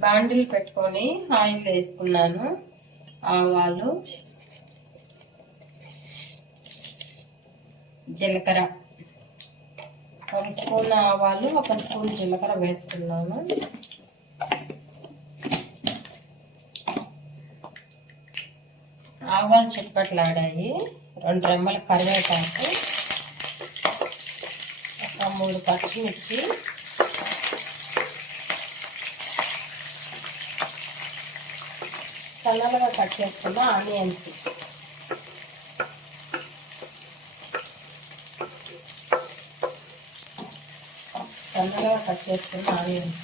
బాండిల్ పెట్టుకొని ఆయిల్ వేసుకున్నాను. ఆవాలు జీలకర్ర. ఒక స్పూన్ ఆవాలు ఒక స్పూన్ జీలకర్ర వేసుకున్నాను. ఆవాలు చిట్పట్లాడాయి రెండు రెమ్మల కరివేపాకు. ఒక మూడు పచ్చిమిర్చి. సన్నలుగా కట్ చేసుకున్న ఆనియన్స్. సన్నగా కట్ చేసుకున్న ఆనియన్స్.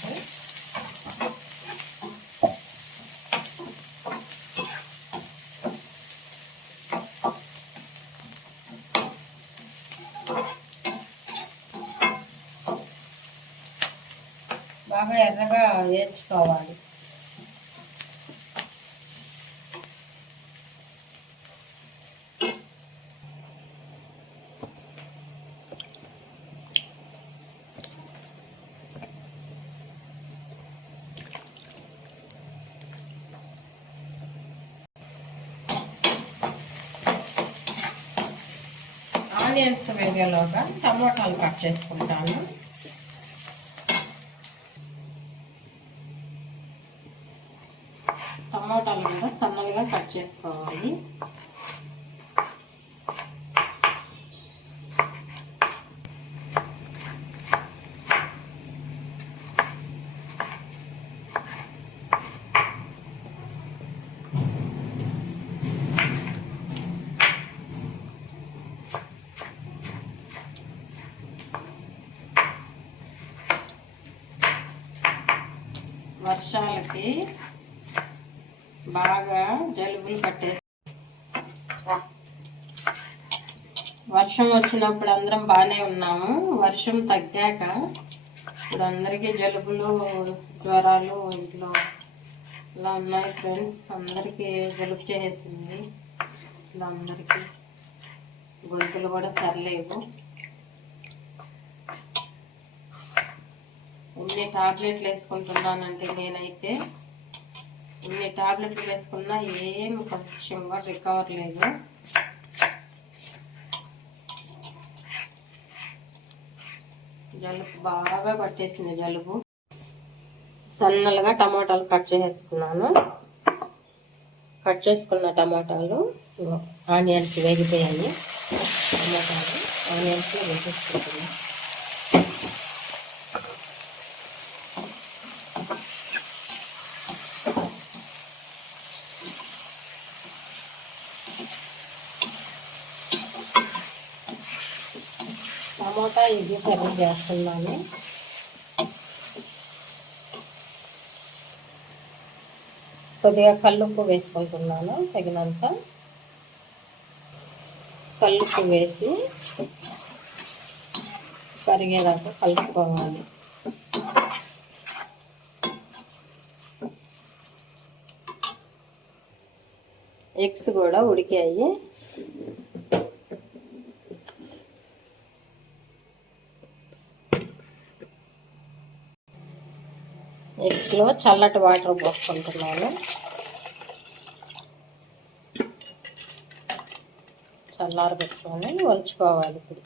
బాగా ఎర్రగా వేయించుకోవాలి ఆనియన్స్ వేగేలోగా టమోటాలు కట్ చేసుకుంటాను. టమోటాలు కూడా సన్నలుగా కట్ చేసుకోవాలి. వేసి బాగా జలుబులు పట్టేసి వర్షం వచ్చినప్పుడు అందరం బాగానే ఉన్నాము. వర్షం తగ్గాక ఇప్పుడు అందరికీ జలుబులు జ్వరాలు ఇంట్లో ఇలా ఉన్నాయి ఫ్రెండ్స్. అందరికీ జలుబు చేసేసింది. ఇలా అందరికీ గొంతులు కూడా సరిలేవు. ఇన్ని టాబ్లెట్లు వేసుకుంటున్నానండి నేనైతే. ఇన్ని టాబ్లెట్లు వేసుకున్నా ఏం కొంచెం కూడా రికవర్ లేదు. జలుబు బాగా పట్టేసింది జలుబు. సన్నలుగా టమాటాలు కట్ చేసుకున్నాను కట్ చేసుకున్న టమాటాలు ఆనియన్స్ వేగిపోయాయి. టమాటాలు ఆనియన్స్లో వేసేసుకుంటున్నాను టమోటా ఇది కర్రీ చేస్తున్నాను. కొద్దిగా కల్లుప్పు వేసుకుంటున్నాను తగినంత కల్లుప్పు వేసి కరిగేదాకా కలుపుకోవాలి. ఎగ్స్ కూడా ఉడికాయి. ఎగ్స్లో చల్లటి వాటర్ పోసుకుంటున్నాను. చల్లార పెట్టుకొని వలుచుకోవాలి ఇప్పుడు.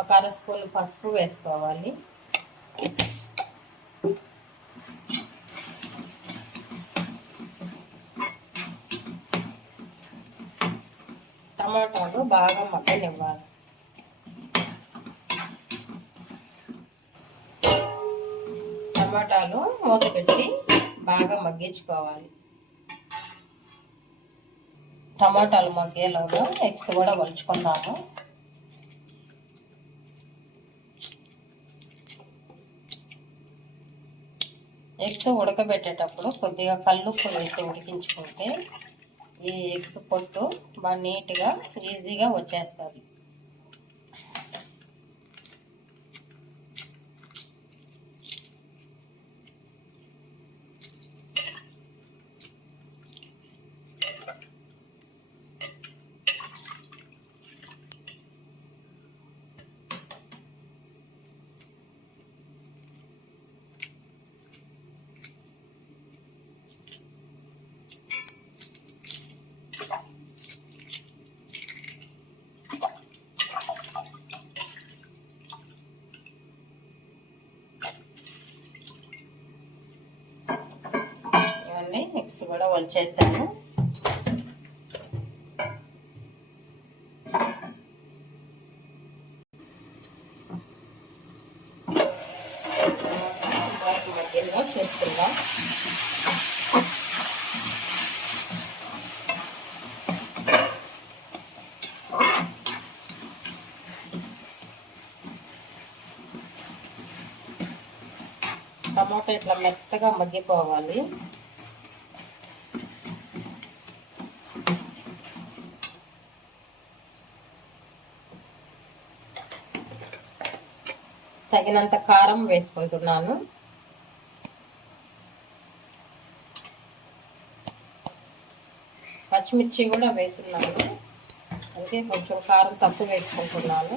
ఒక అర స్పూన్ పసుపు వేసుకోవాలి. టమాటాలు బాగా మగ్గనివ్వాలి. టమాటాలు మూత పెట్టి బాగా మగ్గించుకోవాలి. టమాటాలు మగ్గేలోగా ఎగ్స్ కూడా వలుచుకుందాము. ఎగ్స్ ఉడకబెట్టేటప్పుడు కొద్దిగా కల్లుప్పు వేసి ఉడికించుకుంటే ఈ ఎగ్స్ పొట్టు బాగా నీట్గా ఈజీగా వచ్చేస్తుంది. ఎగ్స్ కూడా వచ్చేసాను మధ్యలో చేసుకుందాం. టమాటా ఇట్లా మెత్తగా మగ్గిపోవాలి. తగినంత కారం వేసుకుంటున్నాను. పచ్చిమిర్చి కూడా వేస్తున్నాను. అంటే కొంచెం కారం తక్కువ వేసుకుంటున్నాను.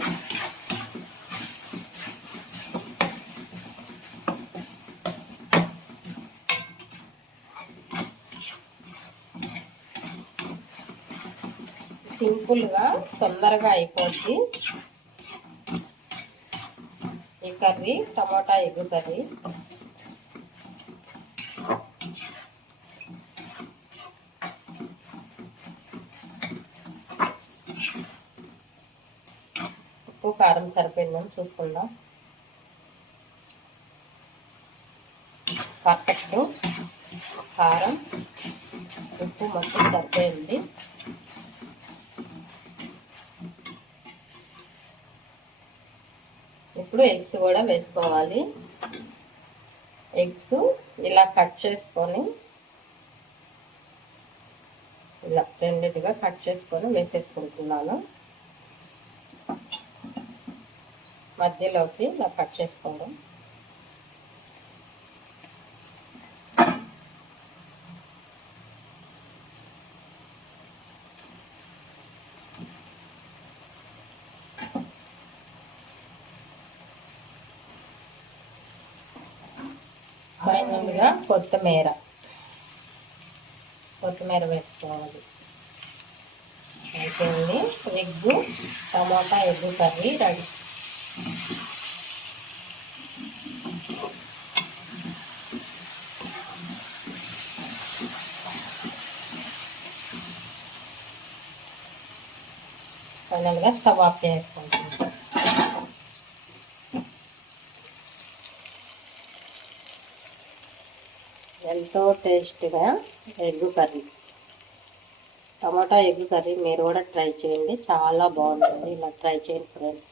సింపుల్గా తొందరగా అయిపోద్ది. కర్రీ టమాటా ఎగ్ కర్రీ. ఉప్పు కారం సరిపోయిందని చూసుకుందాం. పర్ఫెక్ట్. కారం ఉప్పు మొత్తం సరిపోయింది. ఇప్పుడు ఎగ్స్ కూడా వేసుకోవాలి. ఎగ్స్ ఇలా కట్ చేసుకొని ఇలా రెండిటిగా కట్ చేసుకొని వేసేసుకుంటున్నాను. మధ్యలోకి ఇలా కట్ చేసుకోవడం. ఫైనల్గా కొత్తిమీర కొత్తిమీర వేసుకోవాలి అయిపోయింది egg tomato egg curry ready ఫైనల్గా స్టవ్ ఆఫ్ చేసుకుంటాం ఎంతో టేస్ట్గా ఎగ్ కర్రీ. టమాటా ఎగ్ కర్రీ మీరు కూడా ట్రై చేయండి. చాలా బాగుంటుంది. ఇలా ట్రై చేయండి ఫ్రెండ్స్.